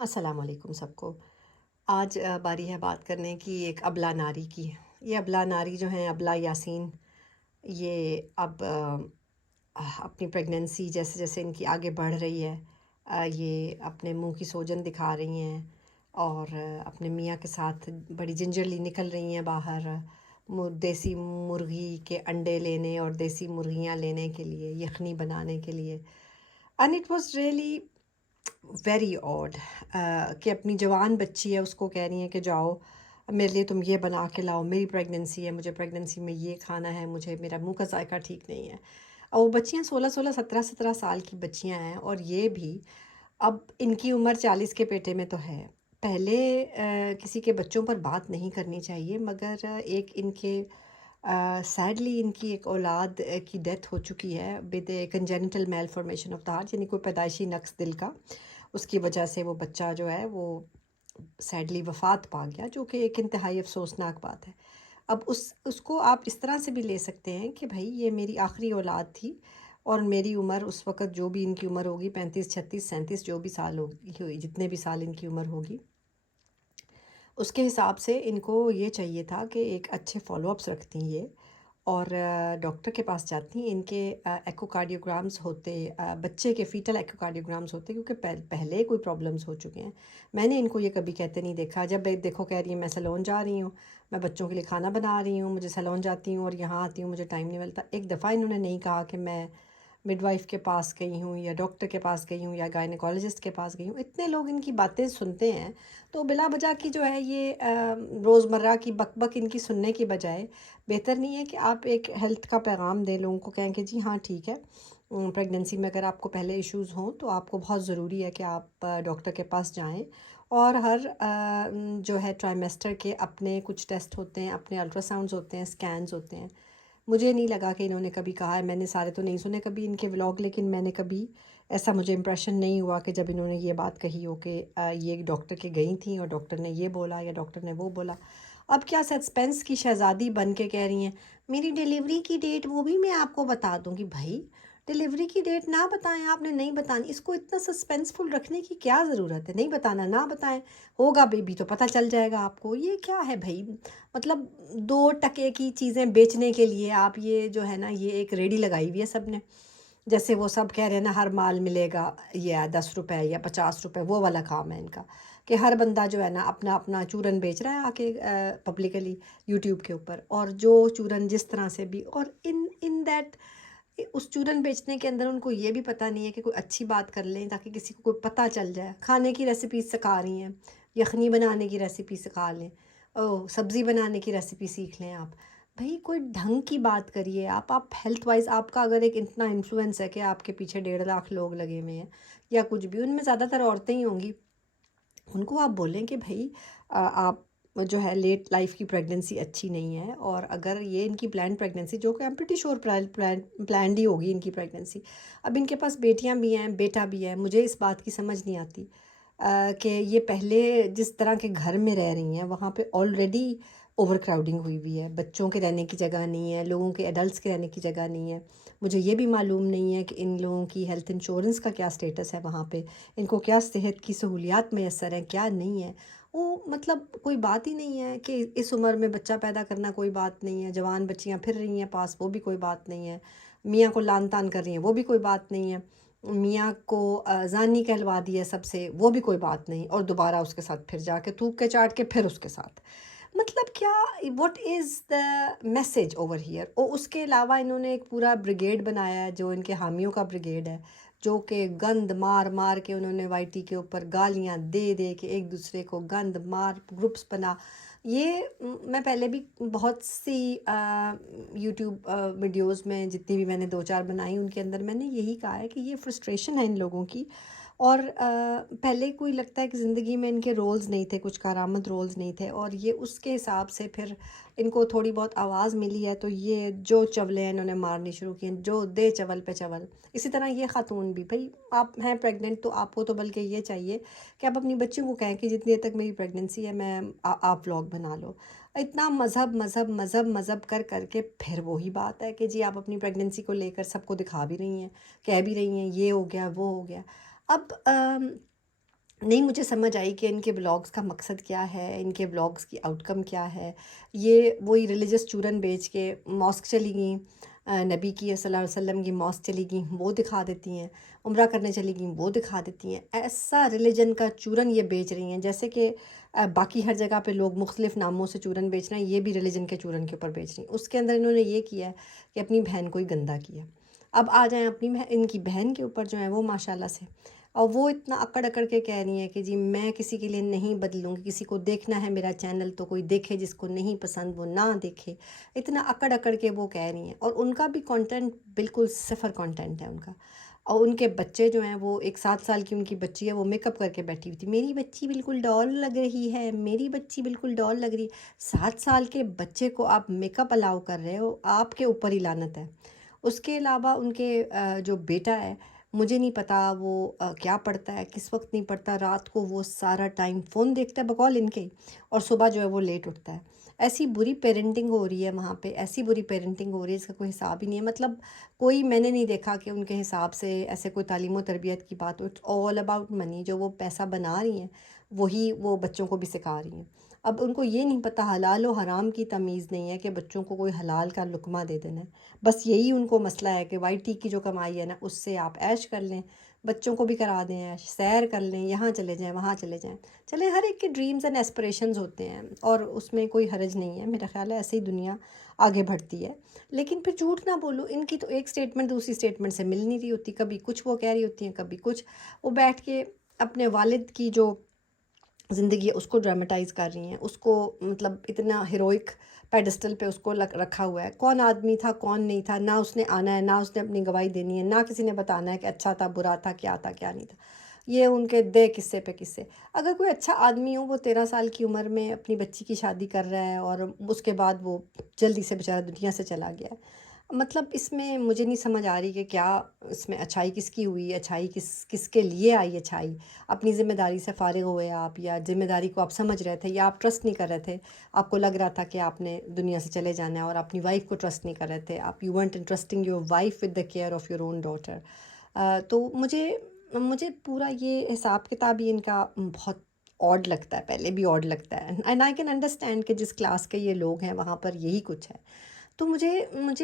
السلام علیکم سب کو۔ آج باری ہے بات کرنے کی ایک ابلا ناری کی۔ یہ ابلا ناری جو ہیں، ابلا یاسین، یہ اب اپنی پریگننسی جیسے جیسے ان کی آگے بڑھ رہی ہے، یہ اپنے منہ کی سوجن دکھا رہی ہیں اور اپنے میاں کے ساتھ بڑی جنجرلی نکل رہی ہیں باہر دیسی مرغی کے انڈے لینے اور دیسی مرغیاں لینے کے لیے، یخنی بنانے کے لیے۔ And it was really very odd کہ اپنی جوان بچی ہے اس کو کہہ رہی ہیں کہ جاؤ میرے لیے تم یہ بنا کے لاؤ، میری پریگننسی ہے، مجھے پریگننسی میں یہ کھانا ہے، مجھے میرا منہ کا ذائقہ ٹھیک نہیں ہے۔ اور وہ بچیاں 16 17 سال کی بچیاں ہیں، اور یہ بھی اب ان کی عمر 40 کے پیٹے میں تو ہے۔ پہلے کسی کے بچوں پر بات نہیں کرنی چاہیے، مگر ایک ان کے سیڈلی ان کی ایک اولاد کی ڈیتھ ہو چکی ہے with a congenital malformation of the heart, یعنی کوئی پیدائشی نقص دل کا، اس کی وجہ سے وہ بچہ جو ہے وہ سیڈلی وفات پا گیا، جو کہ ایک انتہائی افسوسناک بات ہے۔ اب اس کو آپ اس طرح سے بھی لے سکتے ہیں کہ بھائی یہ میری آخری اولاد تھی، اور میری عمر اس وقت جو بھی ان کی عمر ہوگی 35 36 37 جو بھی سال ہوگی، جتنے بھی سال ان کی عمر ہوگی، اس کے حساب سے ان کو یہ چاہیے تھا کہ ایک اچھے فالو اپس رکھتی یہ، اور ڈاکٹر کے پاس جاتی ہیں۔ ان کے ایکو کارڈیوگرامز ہوتے، بچے کے فیٹل ایکو کارڈیوگرامز ہوتے، کیونکہ پہلے کوئی پرابلمز ہو چکے ہیں۔ میں نے ان کو یہ کبھی کہتے نہیں دیکھا، جب دیکھو کہہ رہی ہیں میں سیلون جا رہی ہوں، میں بچوں کے لیے کھانا بنا رہی ہوں، مجھے سیلون جاتی ہوں اور یہاں آتی ہوں، مجھے ٹائم نہیں ملتا۔ ایک دفعہ انہوں نے نہیں کہا کہ میں مڈ وائف کے پاس گئی ہوں یا ڈاکٹر کے پاس گئی ہوں یا گائنیکالوجسٹ کے پاس گئی ہوں۔ اتنے لوگ ان کی باتیں سنتے ہیں، تو بلا وجہ کی جو ہے یہ روزمرہ کی بک بک ان کی سننے کی بجائے بہتر نہیں ہے کہ آپ ایک ہیلتھ کا پیغام دیں لوگوں کو، کہیں کہ جی ہاں ٹھیک ہے، پریگننسی میں اگر آپ کو پہلے ایشوز ہوں تو آپ کو بہت ضروری ہے کہ آپ ڈاکٹر کے پاس جائیں، اور ہر جو ہے ٹرائمیسٹر کے اپنے کچھ ٹیسٹ ہوتے ہیں، اپنے الٹرا ساؤنڈز ہوتے ہیں، اسکینز ہوتے ہیں۔ مجھے نہیں لگا کہ انہوں نے کبھی کہا ہے، میں نے سارے تو نہیں سنے کبھی ان کے ولاگ، لیکن میں نے کبھی ایسا مجھے امپریشن نہیں ہوا کہ جب انہوں نے یہ بات کہی ہو کہ یہ ڈاکٹر کے گئی تھیں اور ڈاکٹر نے یہ بولا یا ڈاکٹر نے وہ بولا۔ اب کیا سسپینس کی شہزادی بن کے کہہ رہی ہیں میری ڈیلیوری کی ڈیٹ وہ بھی میں آپ کو بتا دوں گی۔ بھائی ڈیلیوری کی ڈیٹ نہ بتائیں، آپ نے نہیں بتانی، اس کو اتنا سسپینسفل رکھنے کی کیا ضرورت ہے؟ نہیں بتانا نہ بتائیں، ہوگا بیبی تو پتہ چل جائے گا آپ کو۔ یہ کیا ہے بھائی؟ مطلب 2 ٹکے کی چیزیں بیچنے کے لیے آپ یہ جو ہے نا، یہ ایک ریڑھی لگائی ہوئی ہے سب نے، جیسے وہ سب کہہ رہے ہیں نا ہر مال ملے گا یا 10 روپے یا 50 روپے، وہ والا کام ہے ان کا، کہ ہر بندہ جو ہے نا اپنا اپنا چورن بیچ رہا ہے آ کے پبلکلی یوٹیوب کے اوپر، اور جو چورن جس طرح سے بھی، اور ان دیٹ اس چورن بیچنے کے اندر ان کو یہ بھی پتہ نہیں ہے کہ کوئی اچھی بات کر لیں تاکہ کسی کو کوئی پتہ چل جائے۔ کھانے کی ریسیپی سکھا رہی ہیں، یخنی بنانے کی ریسیپی سکھا لیں، سبزی بنانے کی ریسیپی سیکھ لیں آپ۔ بھائی کوئی ڈھنگ کی بات کریے آپ ہیلتھ وائز آپ کا اگر ایک اتنا انفلوئنس ہے کہ آپ کے پیچھے 1.5 لاکھ لوگ لگے ہوئے ہیں یا کچھ بھی، ان میں زیادہ تر عورتیں ہی ہوں گی، ان کو آپ بولیں کہ بھائی آپ جو ہے لیٹ لائف کی پریگننسی اچھی نہیں ہے، اور اگر یہ ان کی پلانڈ پریگننسی، جو کہ ایم پریٹی شور پلانڈ ہی ہوگی ان کی پریگننسی، اب ان کے پاس بیٹیاں بھی ہیں بیٹا بھی ہے، مجھے اس بات کی سمجھ نہیں آتی کہ یہ پہلے جس طرح کے گھر میں رہ رہی ہیں وہاں پہ آلریڈی اوور کراؤڈنگ ہوئی ہوئی ہے، بچوں کے رہنے کی جگہ نہیں ہے، لوگوں کے ایڈلٹس کے رہنے کی جگہ نہیں ہے۔ مجھے یہ بھی معلوم نہیں ہے کہ ان لوگوں کی ہیلتھ انشورنس کا کیا سٹیٹس ہے وہاں پہ، ان کو کیا صحت کی سہولیات میسر ہیں کیا نہیں ہے۔ وہ مطلب کوئی بات ہی نہیں ہے کہ اس عمر میں بچہ پیدا کرنا کوئی بات نہیں ہے، جوان بچیاں پھر رہی ہیں پاس، وہ بھی کوئی بات نہیں ہے، میاں کو لان تان کر رہی ہیں وہ بھی کوئی بات نہیں ہے، میاں کو زانی کہلوا دیا سب سے وہ بھی کوئی بات نہیں، اور دوبارہ اس کے ساتھ پھر جا کے تھوک کے چاٹ کے پھر اس کے ساتھ، مطلب کیا، what is the message over here? اور اس کے علاوہ انہوں نے ایک پورا بریگیڈ بنایا ہے جو ان کے حامیوں کا بریگیڈ ہے، جو کہ گند مار مار کے انہوں نے وائی ٹی کے اوپر گالیاں دے دے کے ایک دوسرے کو گند مار گروپس بنا۔ یہ میں پہلے بھی بہت سی یوٹیوب ویڈیوز میں جتنی بھی میں نے 2 4 بنائی ان کے اندر میں نے یہی کہا ہے کہ یہ فرسٹریشن ہے ان لوگوں کی، اور پہلے کوئی لگتا ہے کہ زندگی میں ان کے رولز نہیں تھے، کچھ کارآمد رولز نہیں تھے، اور یہ اس کے حساب سے پھر ان کو تھوڑی بہت آواز ملی ہے تو یہ جو چولیں انہوں نے مارنی شروع کی ہیں، جو دے چول پہ چول۔ اسی طرح یہ خاتون بھی، بھائی آپ ہیں پریگننٹ تو آپ کو تو بلکہ یہ چاہیے کہ آپ اپنی بچیوں کو کہیں کہ جتنی دیر تک میری پریگننسی ہے میں آپ ولاگ بنا لو۔ اتنا مذہب مذہب مذہب مذہب کر کر کے پھر وہی بات ہے کہ جی آپ اپنی پریگننسی کو لے کر سب کو دکھا بھی رہی ہیں، کہہ بھی رہی ہیں یہ ہو گیا وہ ہو گیا۔ اب نہیں مجھے سمجھ آئی کہ ان کے بلاگس کا مقصد کیا ہے، ان کے بلاگس کی آؤٹ کم کیا ہے۔ یہ وہی ریلیجس چورن بیچ کے ماسک چلی گئیں، نبی کی صلی اللہ علیہ وسلم کی ماسک چلی گئیں وہ دکھا دیتی ہیں، عمرہ کرنے چلی گئیں وہ دکھا دیتی ہیں۔ ایسا ریلیجن کا چورن یہ بیچ رہی ہیں جیسے کہ باقی ہر جگہ پہ لوگ مختلف ناموں سے چورن بیچ رہے ہیں، یہ بھی ریلیجن کے چورن کے اوپر بیچ رہی ہیں۔ اس کے اندر انہوں نے یہ کیا ہے کہ اپنی بہن کو ہی گندہ کیا۔ اب آ جائیں اپنی ان کی بہن کے اوپر جو ہے وہ ماشاءاللہ سے، اور وہ اتنا اکڑ اکڑ کے کہہ رہی ہیں کہ جی میں کسی کے لیے نہیں بدلوں گی، کسی کو دیکھنا ہے میرا چینل تو کوئی دیکھے، جس کو نہیں پسند وہ نہ دیکھے۔ اتنا اکڑ اکڑ کے وہ کہہ رہی ہیں، اور ان کا بھی کانٹینٹ بالکل صفر کانٹینٹ ہے ان کا۔ اور ان کے بچے جو ہیں وہ ایک 7 سال کی ان کی بچی ہے، وہ میک اپ کر کے بیٹھی ہوئی تھی، میری بچی بالکل ڈال لگ رہی ہے، میری بچی بالکل ڈال لگ رہی ہے۔ 7 سال کے بچے کو آپ میک اپ الاؤ کر رہے ہو، آپ کے اوپر ہی لعنت ہے۔ اس کے علاوہ ان کے جو بیٹا ہے، مجھے نہیں پتا وہ کیا پڑھتا ہے کس وقت نہیں پڑھتا، رات کو وہ سارا ٹائم فون دیکھتا ہے بقول ان کے، اور صبح جو ہے وہ لیٹ اٹھتا ہے۔ ایسی بری پیرنٹنگ ہو رہی ہے وہاں پہ، ایسی بری پیرنٹنگ ہو رہی ہے اس کا کوئی حساب ہی نہیں ہے۔ مطلب کوئی میں نے نہیں دیکھا کہ ان کے حساب سے ایسے کوئی تعلیم و تربیت کی بات ہو۔ اٹس آل اباؤٹ منی، جو وہ پیسہ بنا رہی ہیں وہی وہ بچوں کو بھی سکھا رہی ہیں۔ اب ان کو یہ نہیں پتہ حلال و حرام کی تمیز نہیں ہے کہ بچوں کو کوئی حلال کا لقمہ دے دینا ہے، بس یہی ان کو مسئلہ ہے کہ وائی ٹی کی جو کمائی ہے نا اس سے آپ عیش کر لیں، بچوں کو بھی کرا دیں عیش، سیر کر لیں، یہاں چلے جائیں وہاں چلے جائیں۔ چلیں ہر ایک کے ڈریمز اینڈ ایسپریشنز ہوتے ہیں، اور اس میں کوئی حرج نہیں ہے، میرا خیال ہے ایسے ہی دنیا آگے بڑھتی ہے۔ لیکن پھر جھوٹ نہ بولو، ان کی تو ایک سٹیٹمنٹ دوسری سٹیٹمنٹ سے مل نہیں رہی ہوتی، کبھی کچھ وہ کہہ رہی ہوتی ہیں کبھی کچھ۔ وہ بیٹھ کے اپنے والد کی جو زندگی ہے اس کو ڈرامٹائز کر رہی ہیں، اس کو مطلب اتنا ہیروئک پیڈسٹل پہ اس کو رکھا ہوا ہے۔ کون آدمی تھا کون نہیں تھا، نہ اس نے آنا ہے، نہ اس نے اپنی گواہی دینی ہے، نہ کسی نے بتانا ہے کہ اچھا تھا برا تھا کیا نہیں تھا۔ یہ ان کے دے قصے پہ قصے۔ اگر کوئی اچھا آدمی ہو، وہ 13 سال کی عمر میں اپنی بچی کی شادی کر رہا ہے اور اس کے بعد وہ جلدی سے بیچارہ دنیا سے چلا گیا ہے، مطلب اس میں مجھے نہیں سمجھ آ رہی کہ کیا اس میں اچھائی کس کی ہوئی، اچھائی کس کے لیے آئی اچھائی۔ اپنی ذمہ داری سے فارغ ہوئے آپ، یا ذمہ داری کو آپ سمجھ رہے تھے، یا آپ ٹرسٹ نہیں کر رہے تھے، آپ کو لگ رہا تھا کہ آپ نے دنیا سے چلے جانا ہے اور اپنی وائف کو ٹرسٹ نہیں کر رہے تھے، آپ you want interesting your wife with the care of your own daughter. تو مجھے پورا یہ حساب کتاب ہی ان کا بہت آڈ لگتا ہے، پہلے بھی آڈ لگتا ہے، اینڈ آئی کین انڈرسٹینڈ کہ جس کلاس کے یہ لوگ ہیں وہاں پر یہی کچھ ہے۔ تو مجھے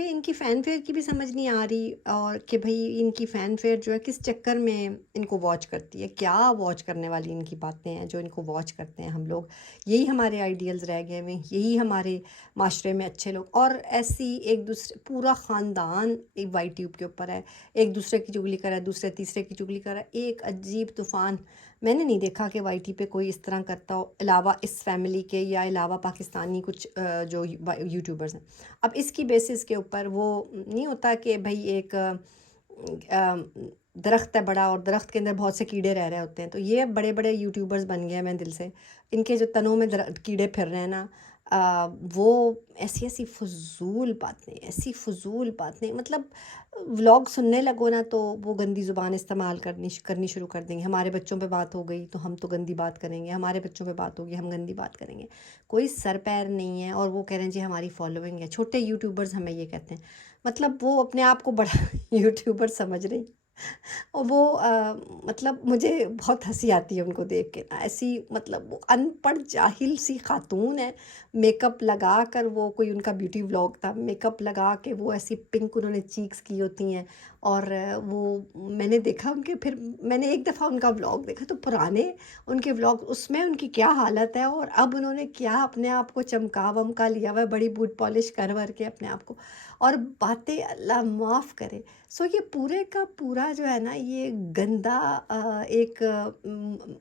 ان کی فین فیئر کی بھی سمجھ نہیں آ رہی، اور کہ بھئی ان کی فین فیئر جو ہے کس چکر میں ان کو واچ کرتی ہے، کیا واچ کرنے والی ان کی باتیں ہیں جو ان کو واچ کرتے ہیں ہم لوگ۔ یہی ہمارے آئیڈیلز رہ گئے ہوئے، یہی ہمارے معاشرے میں اچھے لوگ، اور ایسی ایک دوسرے پورا خاندان ایک وائی ٹیوب کے اوپر ہے، ایک دوسرے کی چگلی کر رہا ہے، دوسرے تیسرے کی چگلی کر رہا ہے، ایک عجیب طوفان۔ میں نے نہیں دیکھا کہ وائی ٹی پہ کوئی اس طرح کرتا ہو علاوہ اس فیملی کے، یا علاوہ پاکستانی کچھ جو یوٹیوبرز ہیں۔ اب اس کی بیسس کے اوپر وہ نہیں ہوتا کہ بھئی ایک درخت ہے بڑا، اور درخت کے اندر بہت سے کیڑے رہ رہے ہوتے ہیں، تو یہ بڑے بڑے یوٹیوبرز بن گئے ہیں، میں دل سے ان کے جو تنوں میں کیڑے پھر رہے ہیں نا، وہ ایسی فضول باتیں، ایسی فضول باتیں، مطلب ولاگ سننے لگو نا تو وہ گندی زبان استعمال کرنی شروع کر دیں گے۔ ہمارے بچوں پہ بات ہو گئی تو ہم تو گندی بات کریں گے، ہمارے بچوں پہ بات ہوگی ہم گندی بات کریں گے۔ کوئی سر پیر نہیں ہے، اور وہ کہہ رہے ہیں جی ہماری فالوئنگ ہے، چھوٹے یوٹیوبرز ہمیں یہ کہتے ہیں، مطلب وہ اپنے آپ کو بڑا یوٹیوبر سمجھ رہی، اور وہ مطلب مجھے بہت ہنسی آتی ہے ان کو دیکھ کے نا، ایسی مطلب وہ ان پڑھ جاہل سی خاتون ہے، میک اپ لگا کر، وہ کوئی ان کا بیوٹی ولاگ تھا، میک اپ لگا کے وہ ایسی پنک انہوں نے چیکس کی ہوتی ہیں، اور وہ میں نے دیکھا ان کے، پھر میں نے ایک دفعہ ان کا ولاگ دیکھا تو پرانے ان کے ولاگ، اس میں ان کی کیا حالت ہے، اور اب انہوں نے کیا اپنے آپ کو چمکا ومکا لیا ہوا ہے، بڑی بوٹ پالش کر ور کے اپنے آپ کو، اور باتیں اللہ معاف کرے۔ سو یہ پورے کا پورا جو ہے نا یہ گندا ایک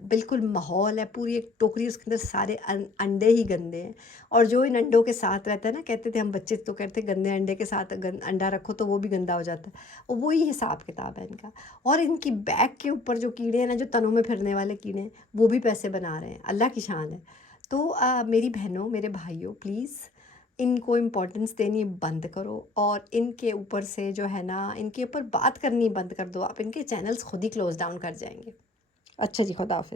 بالکل ماحول ہے، پوری ایک ٹوکری، اس کے اندر سارے انڈے ہی گندے ہیں، اور جو ان انڈوں کے ساتھ رہتا ہے نا، کہتے تھے ہم بچے تو کہتے گندے انڈے کے ساتھ انڈا رکھو تو وہ بھی گندا ہو جاتا ہے، اور وہی حساب کتاب ہے ان کا۔ اور ان کی بیک کے اوپر جو کیڑے ہیں نا، جو تنوں میں پھرنے والے کیڑے ہیں، وہ بھی پیسے بنا رہے ہیں، اللہ کی شان ہے۔ تو میری بہنوں میرے بھائیوں، پلیز ان کو امپورٹنس دینی بند کرو، اور ان کے اوپر سے جو ہے نا، ان کے اوپر بات کرنی بند کر دو، آپ ان کے چینلز خود ہی کلوز ڈاؤن کر جائیں گے۔ اچھا جی، خدا حافظ۔